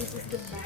This is the bag.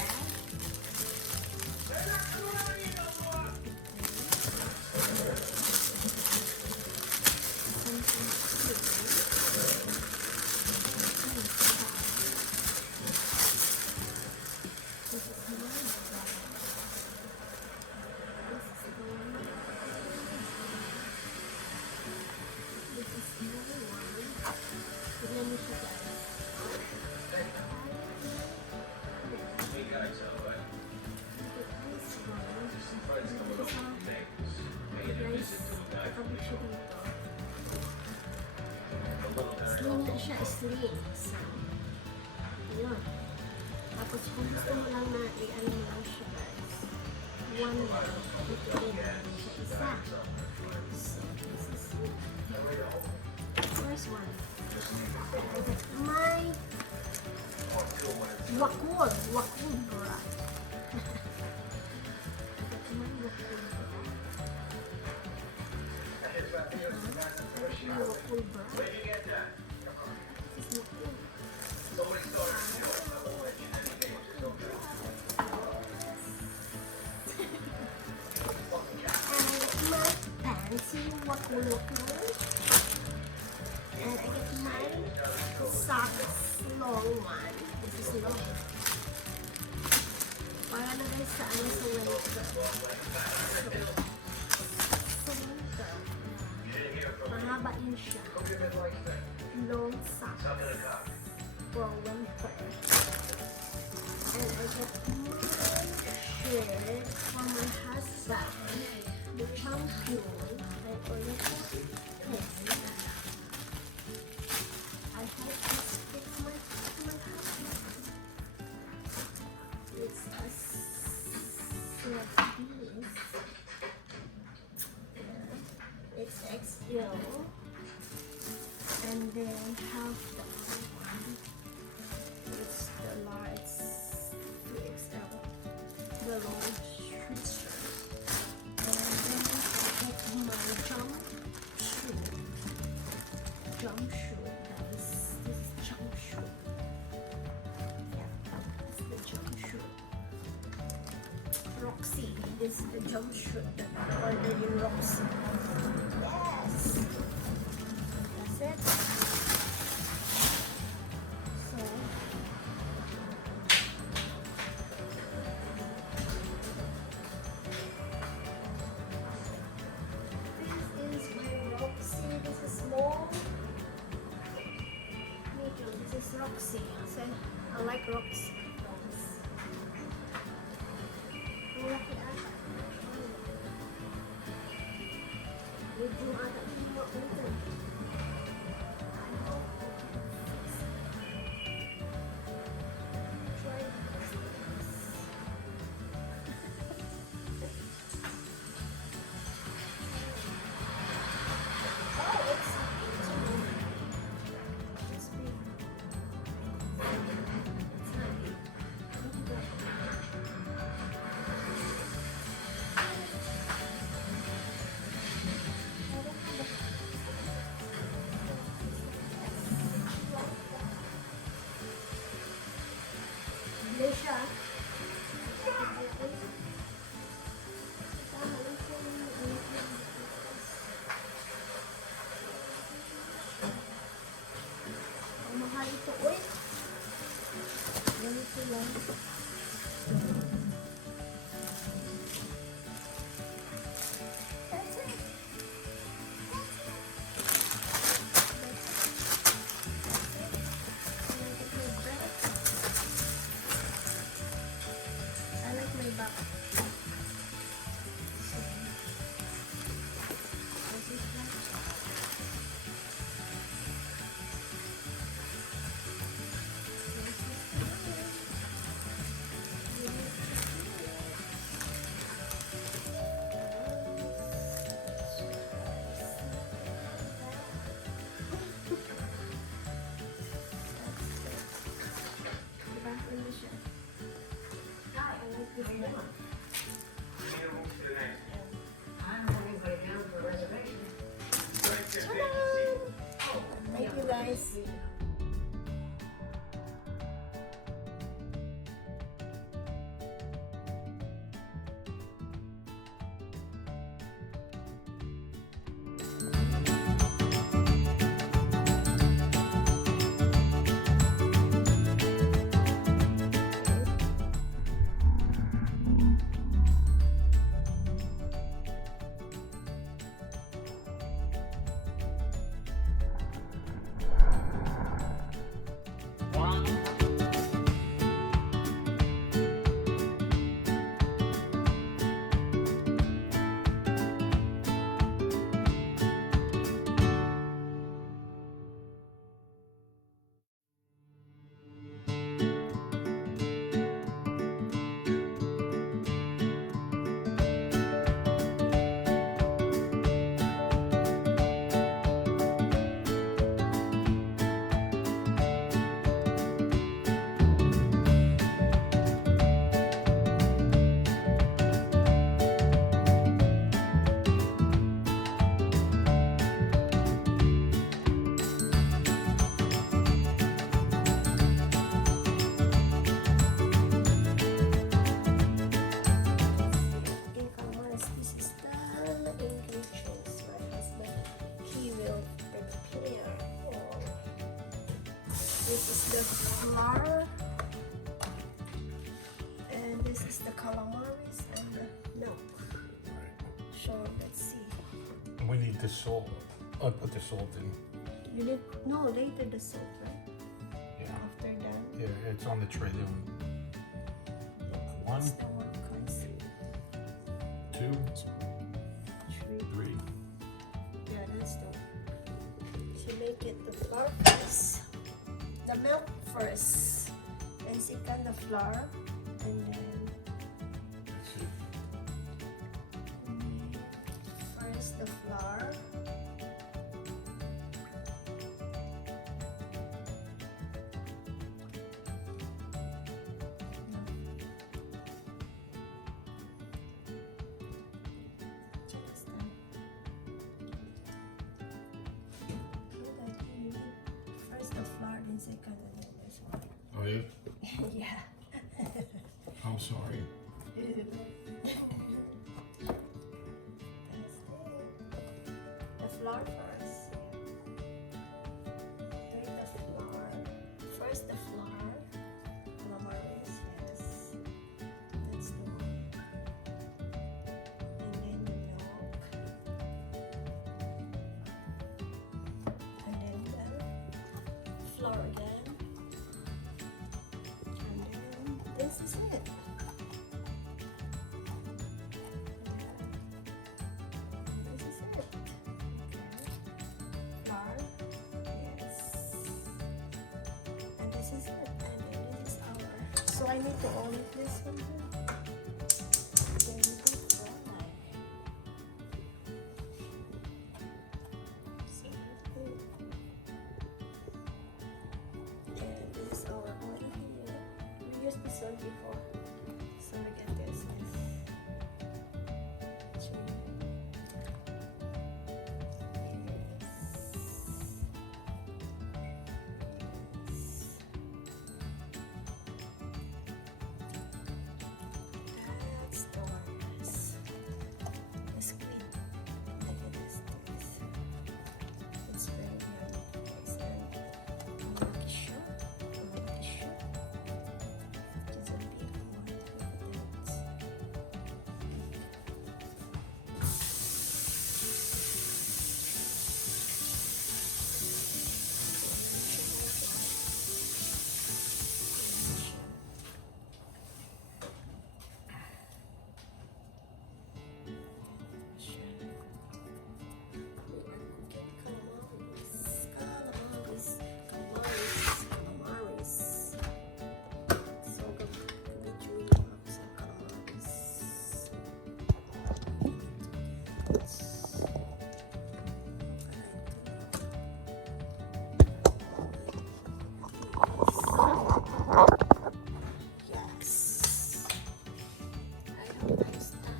Slim na siya, slim. So, yun. Tapos kung gusto mo lang na i-ano lang siya, guys. One lang. Ito din. Siya isa. So, this is first one. My Wacool. Wacool brush. My Wacool brush. Wacool. And I get my socks, long one. This is long. Para na guys sa ano sa winter. Sa winter. Mahaba yun siya. Long socks for winter. And I get my shirt for my husband. The champion. I already this. I hope this fits my husband. It's a set piece. Yeah. It's XL. And then half the other one. It's the large XL. The long shirt. My jump shoe, guys. This is jump shoe. Yeah, this is the jump shoe. Roxy. This is the jump shoe that I ordered in Roxy. Yes. That's it. So. Roxy. So, I like Roxy. Siya. Ang mahal ito. Uy! Ganito lang. Thank you guys. the flour, and this is the calamaris and the milk. So let's see. We need the salt. I'll put the salt in. You need later the salt, right? Yeah. After that. Yeah, it's on the tray. Then one, That's the one constant. 2, 3. 3. Yeah, that's the one. So make it the flour first, the milk first, and second the flour, and then That's it. first the flour. First the flour, then second, and then this one. Oh yeah. Yeah. I'm sorry. That's it. The flour first. Then the flour. First the flour. Calamaris, yes. That's the one. And then the milk. And then the flour again. And then this is it. This is it. Okay. Flour. Yes. And this is it. And then this is our. So I need to olive this one here. Then we can fry. So good. And this is our oil here. We used this one before. So we get this. That's the worst. The squid. Look at this. It's very yummy. Guys. And malaki siya. It's a big one. Look at that. Yes. I don't understand.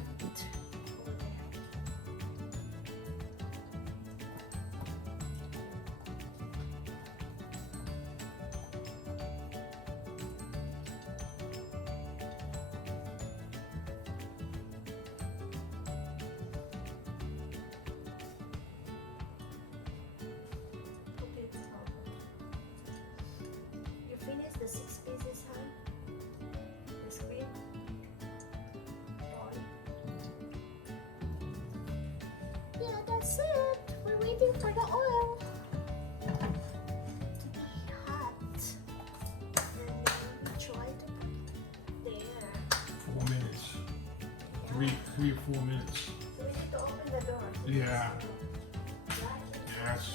Okay, it's all good. You finished the 6 pieces, huh? The squid? All? Yeah, that's it. We're waiting for the oil to be hot. And then we try to put it there. 4 minutes. 3 or 4 minutes. So we need to open the door. Yeah. Yes.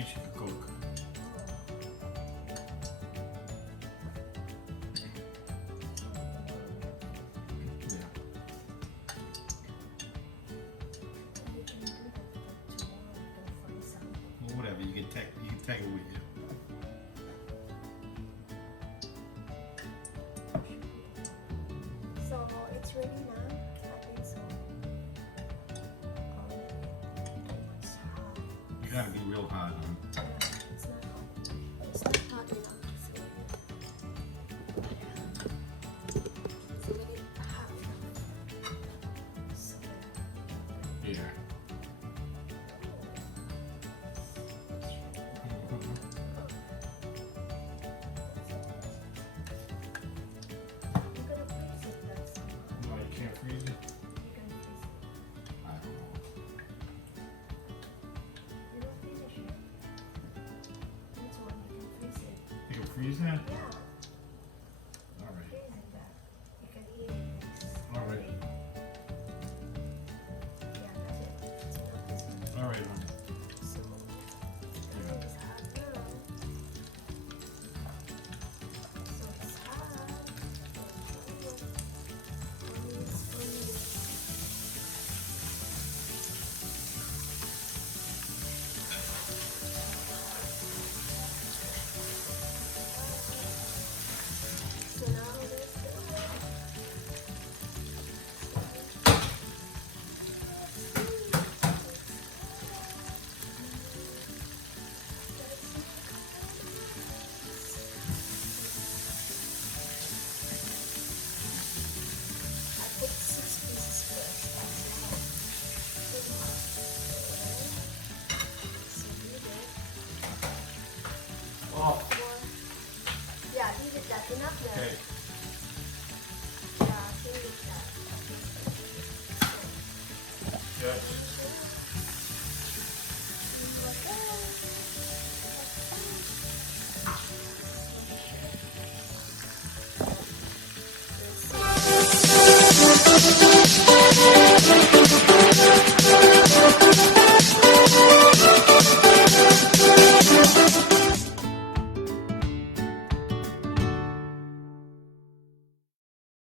Maybe she could cook. Yeah. You can do that tomorrow. You can find some. Well, whatever. You can take it with you. So it's ready now. I think so. It's hot. You gotta be real hard on. It's not hot. It's not hot enough to feel it. It's already hot enough. So Yeah. you're gonna freeze it. That's No, you can't freeze it. you can freeze it. I don't know. You don't finish it. That's why you can freeze it. You can freeze that? Yeah, All right. freeze it that. You can eat it next. All right. Yeah, that's it. It's enough. It's enough. All right, honey. So Yeah. it's hot now. So it's hot. It's freezing. So now let's go. I put 6 pieces first. So leave it. Oh. Yeah, leave it that enough there. Okay. Yeah, leave it that. Good.